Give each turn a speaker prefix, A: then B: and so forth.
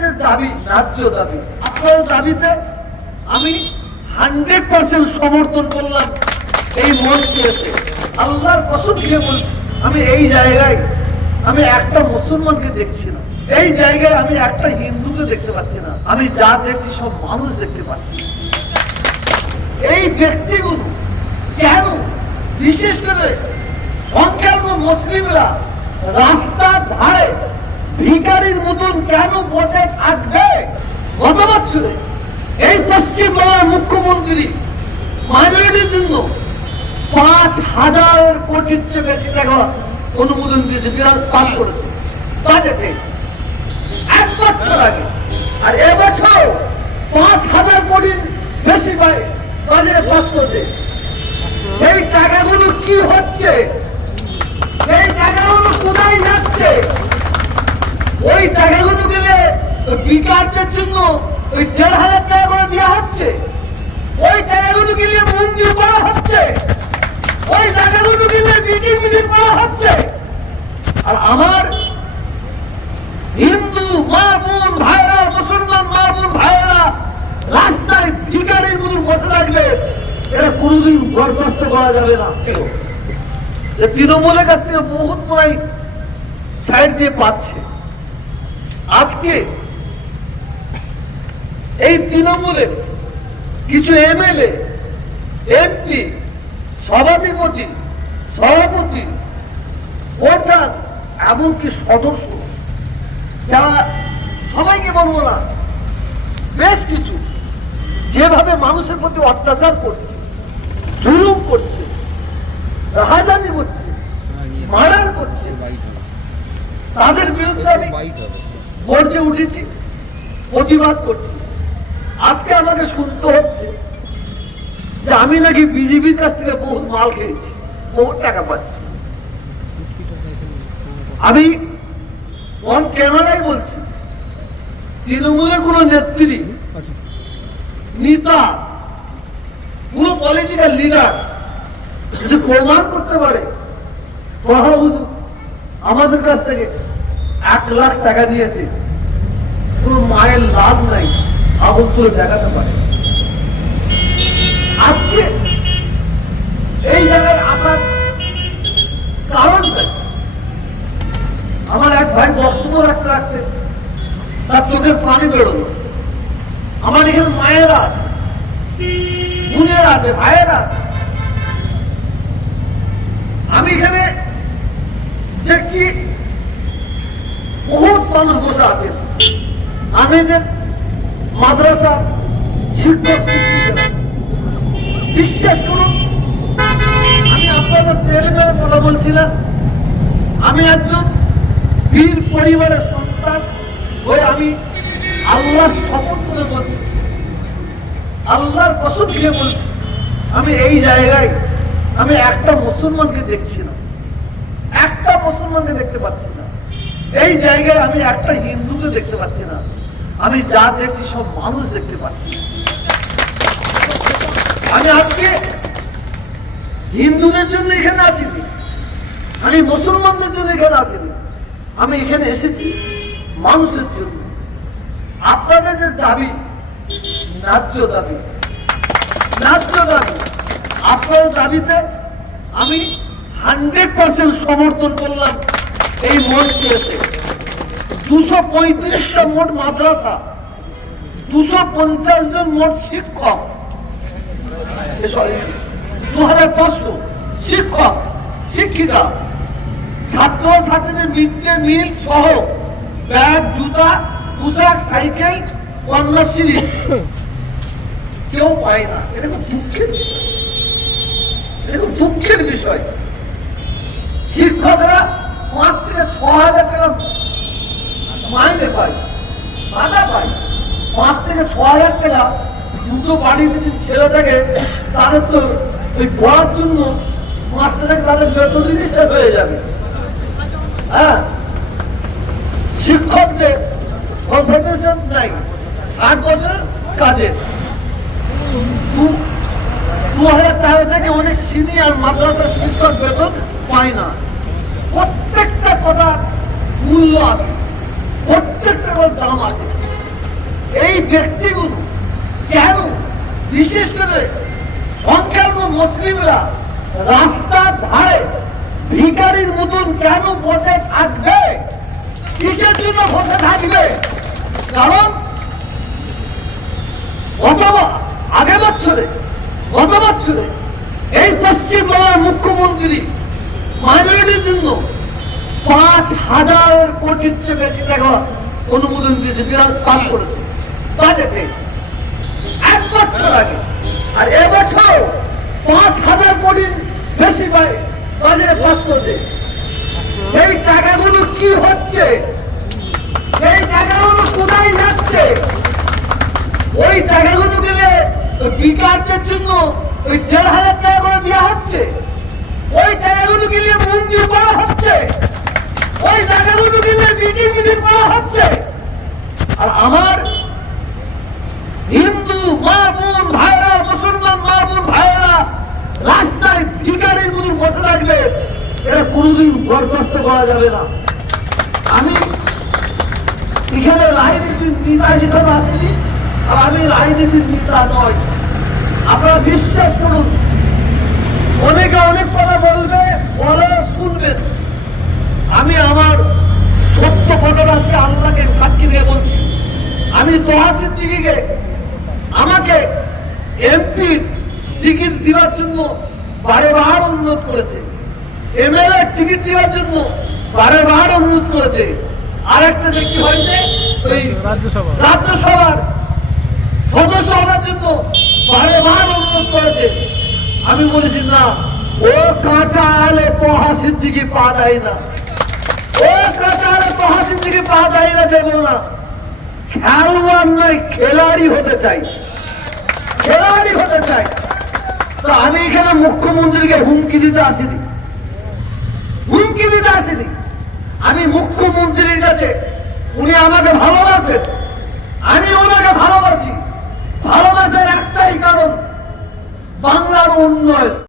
A: যে দাবি, ন্যায্য দাবি। আপনার দাবিতে আমি হান্ড্রেড পার্সেন্ট সমর্থন করলাম এই মঞ্চে এসে আল্লাহর কসম খেয়ে বলছি, আমি এই জায়গায় আমি একটা মুসলমানকে দেখছি না। এই জায়গায় আমি একটা হিন্দুকে দেখতে পাচ্ছি না। আমি যা দেখছি সব মানুষ দেখতে পাচ্ছি। এই ব্যক্তিগুলো কেন, বিশেষ করে সংখ্যালঘু মুসলিমরা রাস্তার মতন কেন বসে থাকবে? গত বছরে এই পশ্চিমবঙ্গের মুখ্যমন্ত্রী মাইনরিটির জন্য পাঁচ হাজার কোটির চেয়ে বেশি টাকা অনুমোদন দিয়েছে বিরাট পাস করেছে। বাজেটে এক বছর আগে আর এবছর পাঁচ হাজার কোটির বেশি পায় বাজেটে পাস করেছে। সেই টাকাগুলো কি হচ্ছে সেই টাকাগুলো কোথায় যাচ্ছে ওই টাকাগুলো গেলে ওই জন্য ওই দেড় হাজার টাকা করে দেওয়া হচ্ছে। ওই টাকাগুলো গেলে মন্দির করা হচ্ছে। ওই টাকাগুলো গেলে মিটিং মিটিং করা হচ্ছে। আর আমার হিন্দু মা বোন ভাইরা, মুসলমান মা বোন ভাইরা রাস্তায় ভিকারির মতো বসে থাকলে এটা কোনোদিন বরদাস্ত করা যাবে না। যে তৃণমূলের কাছ থেকে বহুত প্রায় সাইড দিয়ে পাচ্ছে। আজকে এই তৃণমূলের কিছু এমএলএ এমপি সভাধিপতি সভাপতি প্রধান এমনকি সদস্য যারা সবাইকে বলব না বেশ কিছু যেভাবে মানুষের প্রতি অত্যাচার করছে জুলুম করছে রাহাজানি করছে মারার করছে তাদের বিরুদ্ধে আমি গর্জে উঠেছি প্রতিবাদ করছি। আজকে আমাকে শুনতে হচ্ছে যে আমি নাকি বিজেপির কাছ থেকে বহুত মাল খেয়েছি বহুত টাকা পাচ্ছি। আমি অন ক্যামেরায় বলছি তৃণমূলের কোন নেত্রী নেতা কোন পলিটিক্যাল লিডার যদি প্রমাণ করতে পারে কথা বুঝুন আমাদের কাছ থেকে এক লাখ টাকা নিয়েছে কোন মায়ের লাভ নাই। তুলে দেখাতে পারে। আজকে এই জায়গায় আসার কারণটা কি? আমার এক ভাই বক্তব্য রাখতে রাখতে তার চোখের পানি বেরোলো। আমার এখানে মায়েরা আছে, বোনেরা আছে, ভাইয়েরা আছে। আমি এখানে দেখছি বহুত মানুষ বসে আছেন আমি মাদ্রাসা, শিক্ষক বিশ্বাস করুন, আমি আপনাদের তেলেঙ্গানার কথা বলছি না। আমি একজন বীর পরিবারের সন্তান হয়ে আমি আল্লাহ শপথ করে বলছি। আল্লাহর কসম খেয়ে বলছি, আমি এই জায়গায় আমি একটা মুসলমানকে দেখছি না। একটা মুসলমানকে দেখতে পাচ্ছি না। এই জায়গায় আমি একটা হিন্দুকে দেখতে পাচ্ছি না। আমি যা দেখছি সব মানুষ দেখতে পাচ্ছি। আমি আজকে হিন্দুদের জন্য এখানে আসিনি। আমি মুসলমানদের জন্য এখানে আসিনি। আমি এখানে এসেছি মানুষের জন্য। আপনাদের যে দাবি, ন্যায্য দাবি ন্যায্য দাবি আপনার দাবিতে আমি হান্ড্রেড পার্সেন্ট সমর্থন করলাম এই মঞ্চে এসে। দুশো পঁয়ত্রিশটা মোট মাদ্রাসা, দুশো পঞ্চাশ জন মোট শিক্ষক। দু হাজার পাঁচশো শিক্ষক, শিক্ষিকা। ছাত্র ছাত্রীদের মিড ডে মিল সহ ব্যাগ, জুতা, পোশাক, সাইকেল কন্যাশ্রী কেউ পায় না। এটা খুব দুঃখের বিষয়। এটা খুব দুঃখের বিষয়। শিক্ষকরা পাঁচ থেকে ছ হাজার টাকা মাইনে পায় ভাতা পায় পাঁচ থেকে ছ হাজার টাকা দুটো বাড়িতে যদি ছেলে থাকে তাদের তো ওই পড়ার জন্য মাস্টারে তাদের বেতন দিলে শেষ হয়ে যাবে। হ্যাঁ? শিক্ষকদের কনফেডারেশন নাই ষাট বছর কাজে। দু হাজার টাকা থেকে অনেক সিনিয়র মাদ্রাসার শিক্ষক বেতন পায় না। প্রত্যেকটা কথা মূল্য আছে। প্রত্যেকটা কথার দাম আছে। ব্যক্তিগুলো কেন, বিশেষ করে সংখ্যালঘু মুসলিমরা রাস্তার ধারে ভিকারির মতন কেন বসে থাকবে? কিসের জন্য বসে থাকবে? কারণ গত ব- আগে বছরে, গত বছরে এই পশ্চিমবঙ্গের মুখ্যমন্ত্রী, মাইনরিটির জন্য পাঁচ হাজার কোটির চেয়ে বেশি টাকা অনুমোদন দিয়েছে, বিরাট কাজ করেছে। বাজেটে এক বছর আগে, আর এবছর পাঁচ হাজার কোটির বেশি বাজেটে পাস করেছে সেই টাকাগুলো কি হচ্ছে? সেই টাকাগুলো কোথায় যাচ্ছে? ওই টাকাগুলো দিলে বিকারদের জন্য ওই দেড় হাজার টাকা করে দেওয়া হচ্ছে। ওই টাকাগুলো গেলে মন্দির করা হচ্ছে। ওই টাকাগুলো গেলে মিটিং মিটিং করা হচ্ছে। আর আমার হিন্দু মা বোন ভাইরা, মুসলমান মা বোন ভাইরা, রাস্তায় ভিকারির মতো বসে থাকবে এটা কোনোদিন বরখাস্ত করা যাবে না। আমি এখানে রাজনীতির নেতা হিসাবে আসেনি, আর আমি রাজনীতির নেতা নয় আপনারা বিশ্বাস করুন, অনেকে অনেক কথা বলবে শুনবেন আমি আমার সত্য আজকে আল্লাহকে সাক্ষী দিয়ে বলছি। আমি তোহা সিদ্দিকিকে আমাকে এমপি টিকিট দেওয়ার জন্য বারে বার অনুরোধ করেছে। এমএলএ টিকিট দেওয়ার জন্য বারে বার অনুরোধ করেছে। আরেকটা দেখতে হয়েছে ওই
B: রাজ্যসভা
A: রাজ্যসভার সদস্য হওয়ার জন্য বারে বার অনুরোধ করেছে। আমি বলেছি না ও কাঁচা আলে পোহা সিদ্দিকি পাওয়া যায় না। হাসির নয় খেলাড়ি হতে চাই। খেলাড়ি হতে চাই। তো আমি এখানে মুখ্যমন্ত্রীকে হুমকি দিতে আসিনি। হুমকি দিতে আসিনি। আমি মুখ্যমন্ত্রীর কাছে, উনি আমাকে ভালোবাসেন। আমি ওনাকে ভালোবাসি। ভালোবাসার একটাই কারণ, বাংলার উন্নয়ন।